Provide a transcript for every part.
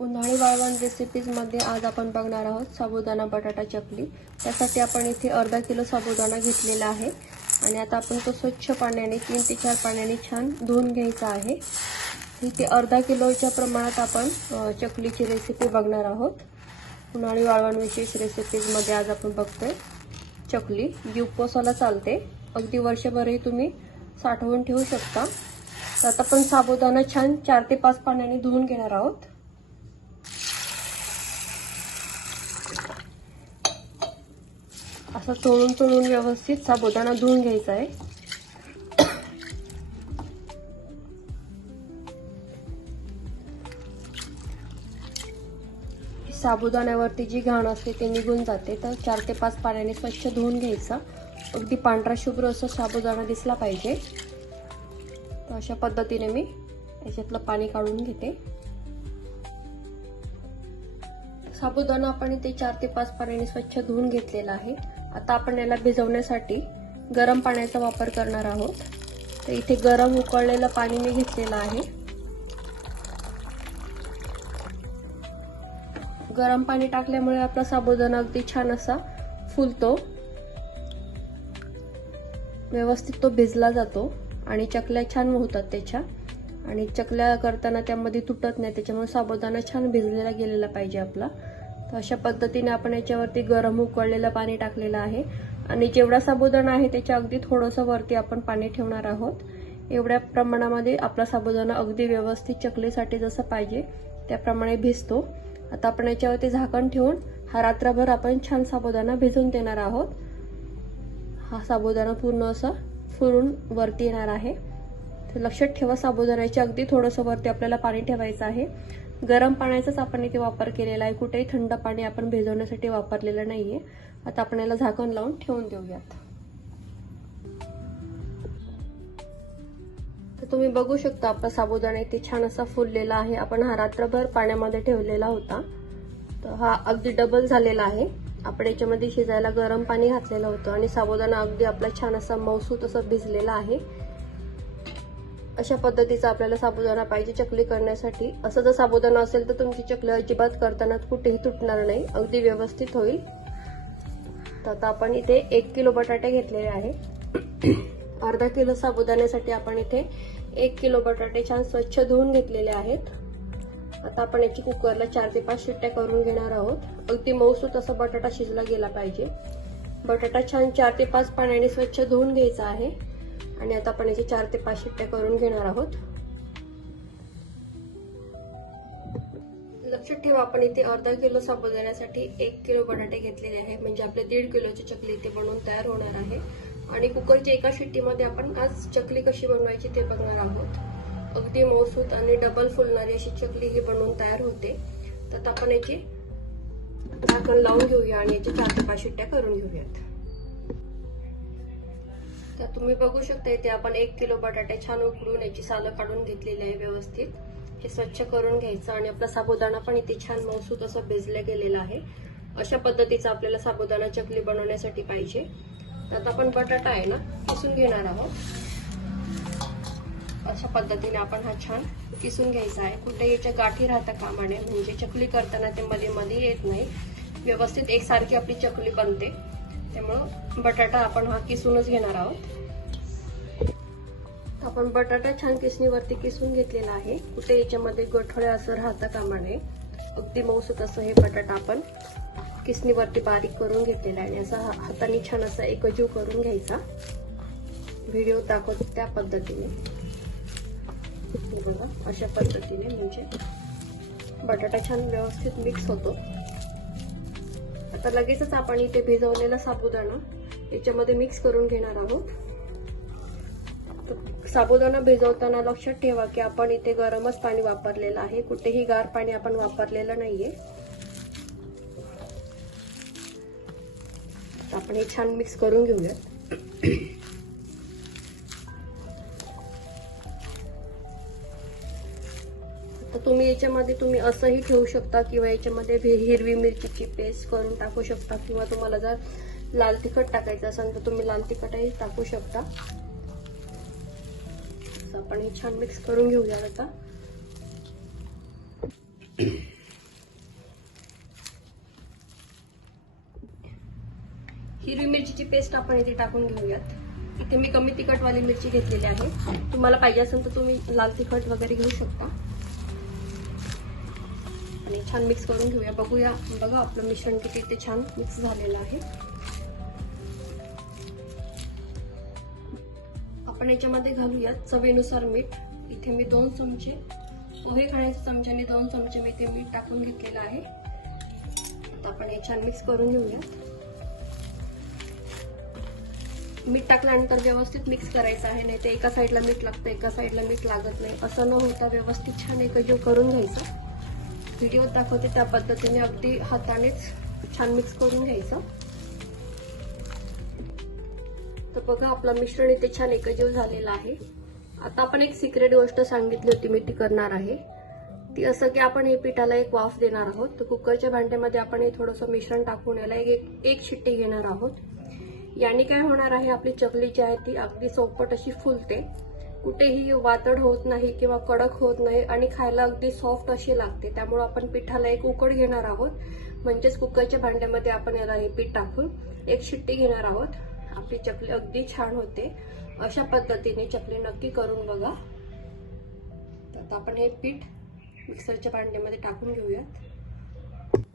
उन्हाळी वाळवण रेसिपीजमध्ये आज आपण बघणार आहोत साबुदाणा बटाटा चकली। त्यासाठी आपण इथे अर्धा किलो साबुदाणा घेतलेला आहे आणि आता आपण तो स्वच्छ पाण्याने 3 ते 4 पाण्याने छान धुवून घ्यायचा आहे। इथे अर्धा किलोच्या प्रमाणात आपण चकलीची रेसिपी बघणार आहोत। उन्हाळी वाळवण विशेष रेसिपीजमध्ये आज आपण बघतोय चकली, जी उपवासाला चालते, अगदी वर्षभरही तुम्ही साठवून ठेवू शकता। तर आता आपण साबुदाणा छान 4 ते 5 पाण्याने धुवून घेणार आहोत। असं चोळून चोळून व्यवस्थित साबुदाणा धुवून घ्यायचा आहे। साबुदाण्यावरती जी घाण असते ते निघून जाते, तर 4 ते 5 पाण्याने स्वच्छ धुवून घ्यायचा। अगदी पांढरा शुभ्र असा साबुदाणा दिसला पाहिजे। तर अशा पद्धतीने मी याच्यातलं पाणी काढून घेते। साबुदाणा आपण इथे 4 ते 5 पाण्याने स्वच्छ धुवून घेतलेला आहे। आता आपण याला भिजवण्यासाठी गरम पाण्याचा वापर करणार आहोत। तर इथे गरम उकळलेलं पाणी मी घेतलेलं आहे। गरम पाणी टाकल्यामुळे आपला साबुदाणा अगदी छान असा फुलतो, व्यवस्थित तो भिजला जातो आणि चकल्या छान होतात त्याच्या। आणि चकल्या करताना त्यामध्ये तुटत नाही, त्याच्यामुळे साबुदाणा छान भिजलेला गेलेला पाहिजे आपला। तर अशा पद्धतीने आपण याच्यावरती गरम उकळलेलं पाणी टाकलेलं आहे आणि जेवढा साबुदाणा आहे त्याच्या अगदी थोडंसं वरती आपण पाणी ठेवणार आहोत। एवढ्या प्रमाणामध्ये आपला साबुदाणा अगदी व्यवस्थित चकलीसाठी जसं पाहिजे त्याप्रमाणे भिजतो। आता आपण याच्यावरती झाकण ठेवून हा रात्रभर आपण छान साबुदाणा भिजून देणार आहोत। हा साबुदाणा पूर्ण असा फुलून वरती येणार आहे। तर लक्षात ठेवा, साबुदाण्याच्या अगदी थोडंसं वरती आपल्याला पाणी ठेवायचं आहे। गरम पाण्याचाच आपण इथे वापर केलेला आहे, कुठेही थंड पाणी आपण भिजवण्यासाठी वापरलेलं नाहीये। आता आपण याला झाकण लावून ठेवून देऊयात। तर तुम्ही बघू शकता आपला साबुदाणा इथे छान असा फुललेला आहे। आपण हा रात्रभर पाण्यामध्ये ठेवलेला होता, तर हा अगदी डबल झालेला आहे। आपण याच्यामध्ये शिजायला गरम पाणी घातलेलं होतं आणि साबुदाणा अगदी आपला छान असा मऊसूत असा भिजलेला आहे। अशा पद्धतीचा आपल्याला साबुदाणा पाहिजे चकली करण्यासाठी। असं जर साबुदाणा असेल तर तुमची चकली अजिबात करताना कुठेही तुटणार नाही, अगदी व्यवस्थित होईल। तर आता आपण इथे 1 किलो बटाटे घेतलेले आहे। अर्धा किलो साबुदाण्यासाठी आपण इथे 1 किलो बटाटे छान स्वच्छ धुवून घेतलेले आहेत। आता आपण याची कुकरला 4 ते 5 शिट्ट्या करून घेणार आहोत। अगदी मऊसूत असा बटाटा शिजला गेला पाहिजे। बटाटा छान 4 ते 5 पाण्याने स्वच्छ धुवून घ्यायचा आहे आणि आता आपण याची 4 ते 5 शिट्ट्या करून घेणार आहोत। लक्षात ठेवा, आपण इथे अर्धा किलो साबुदाण्यासाठी 1 किलो बटाटे घेतलेले आहे, म्हणजे आपले 1.5 किलोची चकली इथे बनवून तयार होणार आहे। आणि कुकरच्या एका शिट्टीमध्ये आपण आज चकली कशी बनवायची ते बघणार आहोत। अगदी मऊसूत आणि डबल फुलणारी अशी चकली ही बनवून तयार होते। तर आपण याची झाकण लावून घेऊया आणि याची 4 ते 5 शिट्ट्या करून घेऊयात। तर तुम्ही बघू शकता इथे आपण 1 किलो बटाटे छान उकडून याची सालं काढून घेतलेली आहे व्यवस्थित। हे स्वच्छ करून घ्यायचं आणि आपला साबुदाणा पण इथे छान मऊसूत असं भिजला गेलेला आहे। अशा पद्धतीचा आपल्याला साबुदाणा चकली बनवण्यासाठी पाहिजे। आता आपण बटाटा आहे ना किसून घेणार आहोत। अशा पद्धतीने आपण हा छान किसून घ्यायचा आहे। कुठे याच्या गाठी राहता कामा नये, म्हणजे चकली करताना ते मध्ये मध्ये येत नाही, व्यवस्थित एकसारखी आपली चकली बनते। त्यामुळे बटाटा आपण हा किसूनच घेणार आहोत। आपण बटाटा छान किसणीवरती किसून घेतलेला आहे। कुठे याच्यामध्ये गठोड्या असं राहता कामा नये, अगदी मऊसूत असं हे बटाटा आपण किसणीवरती बारीक करून घेतलेला आहे आणि असा हाताने छान असा एकजीव करून घ्यायचा। व्हिडिओ दाखवतो त्या पद्धतीने बघा, अशा पद्धतीने म्हणजे बटाटा छान व्यवस्थित मिक्स होतो। आता लगेचच आपण इथे भिजवलेला साबुदाणा याच्यामध्ये मिक्स करून घेणार आहोत। साबुदाणा भिजवताना लक्षात ठेवा की आपण इथे गरमच पाणी वापरलेलं आहे, कुठेही गार पाणी आपण वापरलेलं नाहीये। आपण हे छान मिक्स करून घेऊया। तर तुम्ही याच्यामध्ये तुम्ही असंही ठेवू शकता किंवा याच्यामध्ये हिरवी मिरचीची पेस्ट करून टाकू शकता, किंवा तुम्हाला जर लाल तिखट टाकायचं असेल तर तुम्ही लाल तिखटही टाकू शकता। आपण हे छान मिक्स करून घेऊया। आता हिरवी मिरचीची पेस्ट आपण इथे टाकून घेऊयात। इथे मी कमी तिखटवाली मिरची घेतलेली आहे, तुम्हाला पाहिजे असेल तर तुम्ही लाल तिखट वगैरे घेऊ शकता। आणि छान मिक्स करून घेऊया। बघूया, बघा आपलं मिश्रण किती इथे छान मिक्स झालेलं आहे। आपण याच्यामध्ये घालूयात चवीनुसार मीठ। इथे मी 2 चमचे, पोहे खाण्याच्या चमच्याने 2 चमचे मी इथे मीठ टाकून घेतलेलं आहे। आता आपण हे छान मिक्स करून घेऊया। मीठ टाकल्यानंतर व्यवस्थित मिक्स करायचं आहे, नाही तर एका साईडला मीठ लागतं एका साईडला मीठ लागत नाही, असं न होता व्यवस्थित छान एकजीव करून घ्यायचं। व्हिडिओ दाखवते त्या पद्धतीने अगदी हातानेच छान मिक्स करून घ्यायचं। तर बघा आपलं मिश्रण इथे छान एकजीव झालेलं आहे। आता आपण एक सिक्रेट गोष्ट सांगितली होती मी ती करणार आहे, ती असं की आपण हे पिठाला एक वाफ देणार आहोत। तर कुकरच्या भांड्यामध्ये आपण हे थोडंसं मिश्रण टाकून याला एक शिट्टी घेणार आहोत। याने काय होणार आहे, आपली चकली जी आहे ती अगदी सोपट अशी फुलते, कुठेही वातड होत नाही किंवा कडक होत नाही आणि खायला अगदी सॉफ्ट अशी लागते। त्यामुळे आपण पिठाला एक उकड घेणार आहोत, म्हणजेच कुकरच्या भांड्यामध्ये आपण याला हे पीठ टाकून एक शिट्टी घेणार आहोत। आपली चकली अगदी छान होते। अशा पद्धतीने चकली नक्की करून बघा। तर आपण हे पीठ मिक्सरच्या भांड्यामध्ये टाकून घेऊयात।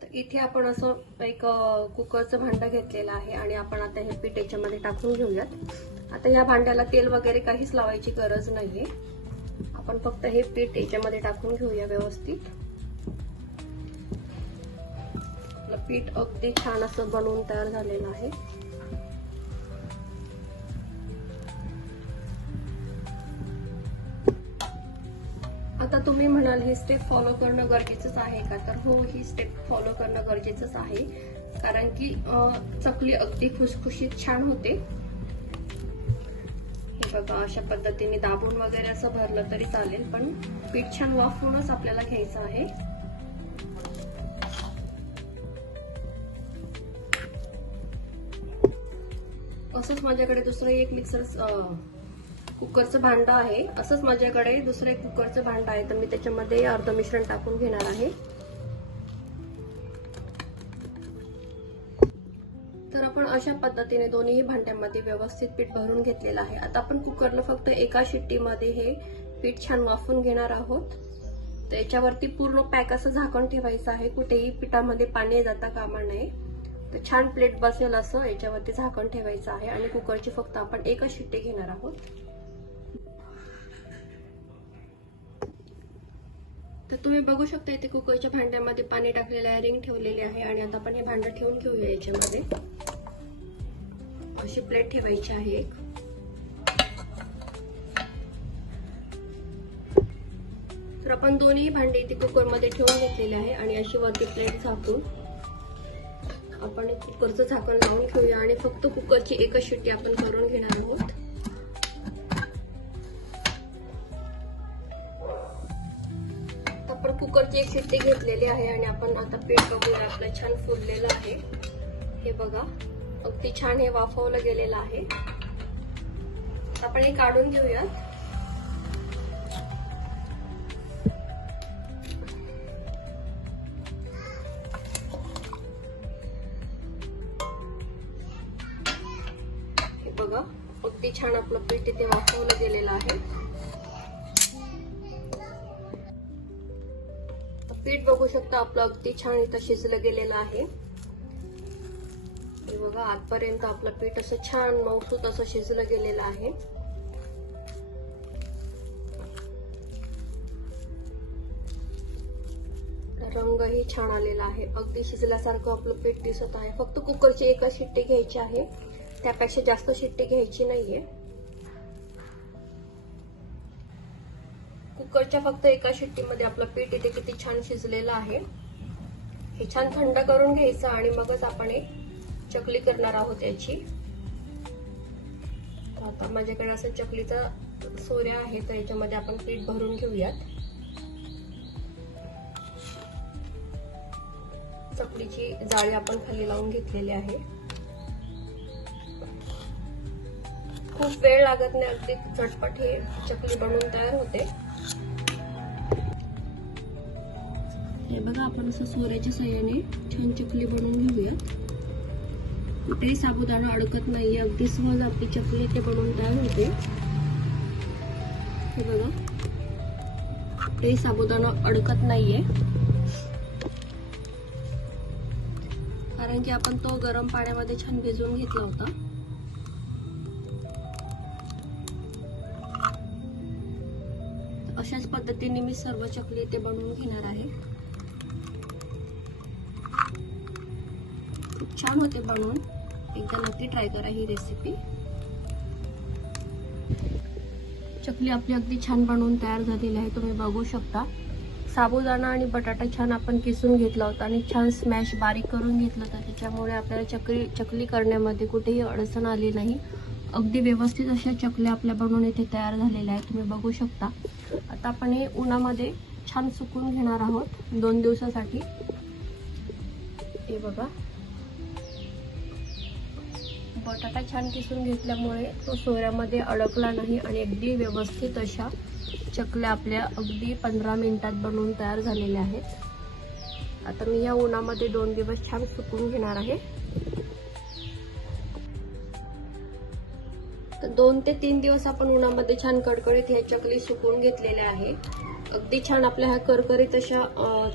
तर इथे आपण असं एक कुकरचं भांडं घेतलेलं आहे आणि आपण आता हे पीठ याच्यामध्ये टाकून घेऊयात। आता या भांड्याला तेल वगैरे काहीच लावायची गरज नाहीये, आपण फक्त हे पीठ याच्यामध्ये टाकून घेऊया व्यवस्थित। आपलं पीठ अगदी छान असं बनवून तयार झालेलं आहे। आता तुम्ही म्हणाल ही स्टेप फॉलो करणं गरजेचंच आहे का, तर हो, ही स्टेप फॉलो करणं गरजेचंच आहे, कारण की चकली अगदी खुसखुशीत छान होते। हे बघा अशा पद्धतीने दाबून वगैरे असं भरलं तरी चालेल, पण पीठ छान वाफवूनच आपल्याला घ्यायचं आहे। असंच माझ्याकडे दुसरं एक कुकरचं भांडं आहे, असंच माझ्याकडे दुसरं एक कुकरचं भांडं आहे, तर मी त्याच्यामध्ये अर्ध मिश्रण टाकून घेणार आहे। तर आपण अशा पद्धतीने दोन्ही भांड्यामध्ये व्यवस्थित पीठ भरून घेतलेलं आहे। आता आपण कुकरला फक्त एका शिट्टीमध्ये हे पीठ छान वाफवून घेणार आहोत। त्याच्यावरती पूर्ण पॅक असं झाकण ठेवायचं आहे, कुठेही पिठामध्ये पाणी जाता कामा नये। तर छान प्लेट बसेल असं याच्यावरती झाकण ठेवायचं आहे आणि कुकरची फक्त आपण एकच शिट्टी घेणार आहोत। तर तुम्ही बघू शकता इथे कुकरच्या भांड्यामध्ये पाणी टाकलेलं आहे, रिंग ठेवलेली आहे आणि आता आपण हे भांडं ठेवून घेऊया। याच्यामध्ये अशी प्लेट ठेवायची आहे एक। तर आपण दोन्ही भांडे इथे कुकरमध्ये ठेवून घेतलेले आहे आणि अशी वरती प्लेट झाकून आपण कुकरचं झाकण लावून घेऊया आणि फक्त कुकरची एकच शिट्टी आपण करून घेणार आहोत। आपण कुकरची एक शिट्टी घेतलेली आहे आणि आपण आता पीठ बघूया, आपलं छान फुललेलं आहे। हे बघा अगदी छान हे वाफवलं गेलेलं आहे। आपण हे काढून घेऊयात। हे बघा अगदी छान आपलं पीठ इथे वाफवलं गेलेलं आहे। पीठ बघू शकता आपलं अगदी छान इथं शिजलं गेलेलं आहे। हे बघा आतपर्यंत आपलं पीठ असं छान मऊसूत असं शिजलं गेलेलं आहे। रंगही छान आलेला आहे, अगदी शिजल्यासारखं आपलं पीठ दिसत आहे। फक्त कुकरची एकच शिट्टी घ्यायची आहे, त्यापेक्षा जास्त शिट्टी घ्यायची नाहीये। कुकरच्या फक्त एका शिट्टीमध्ये आपलं पीठ इथे किती छान शिजलेलं आहे। हे छान थंड करून घ्यायचं आणि मगच आपण एक चकली करणार आहोत याची। आता माझ्याकडे असं चकलीचा सोऱ्या आहे, तर याच्यामध्ये आपण पीठ भरून घेऊयात। चकलीची जाळी आपण खाली लावून घेतलेली आहे। खूप वेळ लागत नाही, अगदी झटपट हे चकली बनवून तयार होते। हे बघा आपण असं सोऱ्याच्या साह्याने छान चकली बनवून घेऊयात। कुठेही साबुदाणा अडकत नाहीये, अगदी सहज आपली चकली इथे बनवून तयार होते. हे बघा, कुठेही साबुदाणा अडकत नाहीये, कारण की आपण तो गरम पाण्यामध्ये छान भिजवून घेतला होता. अशाच पद्धतीने मी सर्व चकली इथे बनवून घेणार आहे. खूप छान होते बनवून, एकदा नक्की ट्राय करा ही रेसिपी. चकली आपली अगदी छान बनवून तयार झालेली आहे, तुम्ही बघू शकता. साबुदाणा आणि बटाटा छान आपण किसून घेतला होता आणि छान स्मॅश बारीक करून घेतलं होतं, त्याच्यामुळे आपल्याला चकली करण्यामध्ये कुठेही अडचण आली नाही. अगदी व्यवस्थित अशा चकल्या आपल्या बनवून इथे तयार झालेल्या आहेत, तुम्ही बघू शकता. आता आपण हे उन्हामध्ये छान सुकून घेणार आहोत 2 दिवसासाठी. हे बघा, बटाटा छान किसून घेतल्यामुळे तो सोऱ्यामध्ये अडकला नाही आणि अगदी व्यवस्थित अशा चकल्या आपल्या अगदी 15 मिनिटात बनवून तयार झालेल्या आहेत. आता मी या उन्हामध्ये 2 दिवस छान सुकून घेणार आहे. तर 2 ते 3 दिवस आपण उन्हामध्ये छान कडकडीत ह्या चकली सुकवून घेतलेल्या आहे. अगदी छान आपल्या ह्या करकरीत अशा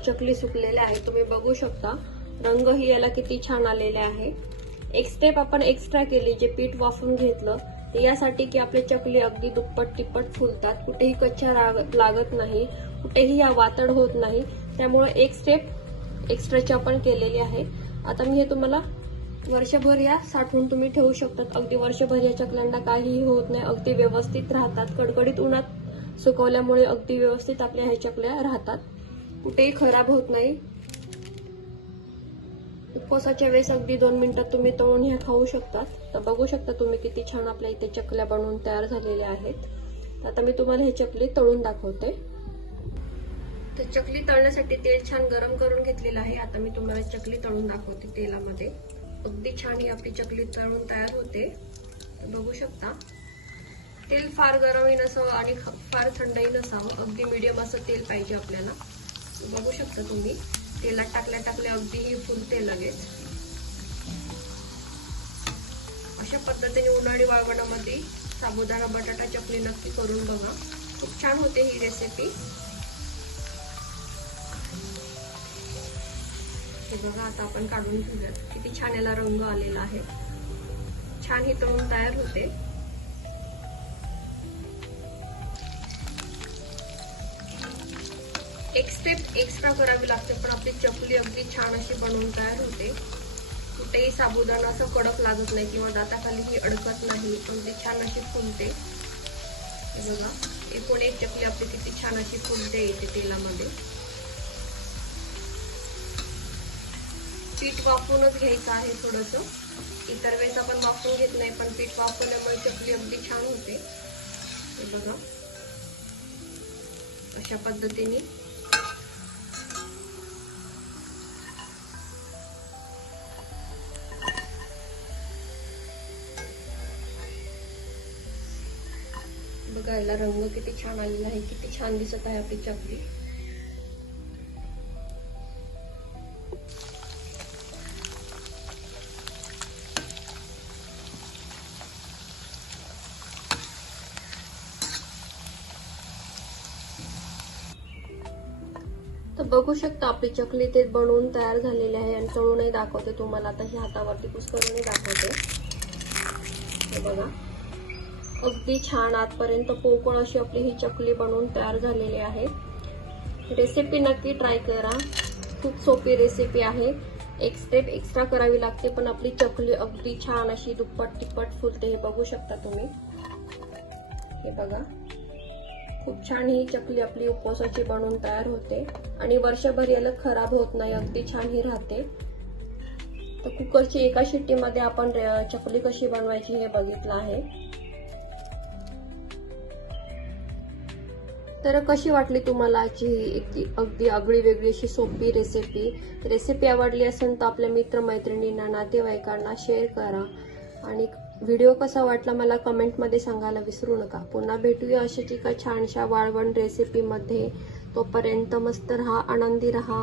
चकली सुकलेल्या आहेत, तुम्ही बघू शकता. रंगही याला किती छान आलेले आहे. एक स्टेप आपण एक्स्ट्रा केली, जे पीठ वाफवून घेतलं ते यासाठी की आपली चकली अगदी दुप्पट तिप्पट फुलतात, कुठेही कच्च्या लागत नाही, कुठेही या वातड होत नाही. त्यामुळे एक स्टेप एक्स्ट्राची आपण केलेली आहे. आता मी हे तुम्हाला वर्षभर या साठवून तुम्ही ठेवू शकतात. अगदी वर्षभर या चकल्यांना काहीही होत नाही, अगदी व्यवस्थित राहतात. कडकडीत उन्हात सुकवल्यामुळे अगदी व्यवस्थित आपल्या ह्या चकल्या राहतात, कुठेही खराब होत नाही. उपवासाच्या वेळेस अगदी 2 मिनिटात तुम्ही तळून ह्या खाऊ शकतात. तर बघू शकता तुम्ही किती छान आपल्या इथे चकल्या बनवून तयार झालेल्या आहेत. आता मी तुम्हाला हे चकली तळून दाखवते. तर चकली तळण्यासाठी तेल छान गरम करून घेतलेलं आहे. आता मी तुम्हाला चकली तळून दाखवते तेलामध्ये. अगदी छान ही आपली चकली तळून तयार होते, तर बघू शकता. तेल फार गरमही नसावं आणि फार थंडही नसावं, अगदी मीडियम असं तेल पाहिजे आपल्याला. बघू शकता तुम्ही, तेलात टाकल्या अगदी ही फुलते लगेच. अशा पद्धतीने उन्हाळी वाळवणामध्ये साबुदाणा बटाटा चकली नक्की करून बघा, खूप छान होते ही रेसिपी. हे बघा, आता आपण काढून घेऊयात. किती छान याला रंग आलेला आहे, छान ही तळून तयार होते. एक स्टेप एक्स्ट्रा करावी लागते, पण आपली चकली अगदी छान अशी बनवून तयार होते. कुठेही साबुदाणा असं कडक लागत नाही किंवा दाताखालीही अडकत नाही, अगदी छान अशी फुलते. हे बघा, एकूण एक चकली आपली किती छान अशी फुलते येते तेलामध्ये. पीठ वाफवूनच घ्यायचं आहे थोडंसं. इतर वेळेस आपण वाफवून घेत नाही, पण पीठ वाफवल्यामुळे चकली अगदी छान होते. हे बघा, अशा पद्धतीने बघायला रंग किती छान आलेला आहे, किती छान दिसत आहे आपली चकली. तर बघू शकता आपली चकली ते बनवून तयार झालेली आहे आणि तळूनही दाखवते तुम्हाला. आता ही हातावरती कुस्करूनही दाखवते. हे बघा, अगदी छान आतपर्यंत पोकळ अशी आपली ही चकली बनवून तयार झालेली आहे. रेसिपी नक्की ट्राय करा, खूप सोपी रेसिपी आहे. एक स्टेप एक्स्ट्रा करावी लागते, पण आपली चकली अगदी छान अशी दुप्पट तिप्पट फुलते. हे बघू शकता तुम्ही. हे बघा, खूप छान ही चकली आपली उपवासाची बनवून तयार होते आणि वर्षभर याला खराब होत नाही, अगदी छान ही राहते. तर कुकरची एका शिट्टीमध्ये आपण चकली कशी बनवायची हे बघितलं आहे. तर कशी वाटली तुम्हाला आजची अगदी आगळी वेगळी अशी सोपी रेसिपी आवडली असेल तर आपल्या मित्रमैत्रिणींना, नातेवाईकांना शेअर करा आणि व्हिडिओ कसा वाटला मला कमेंटमध्ये सांगायला विसरू नका. पुन्हा भेटूया अशाच एका छानशा वाळवण रेसिपीमध्ये. तोपर्यंत मस्त राहा, आनंदी राहा.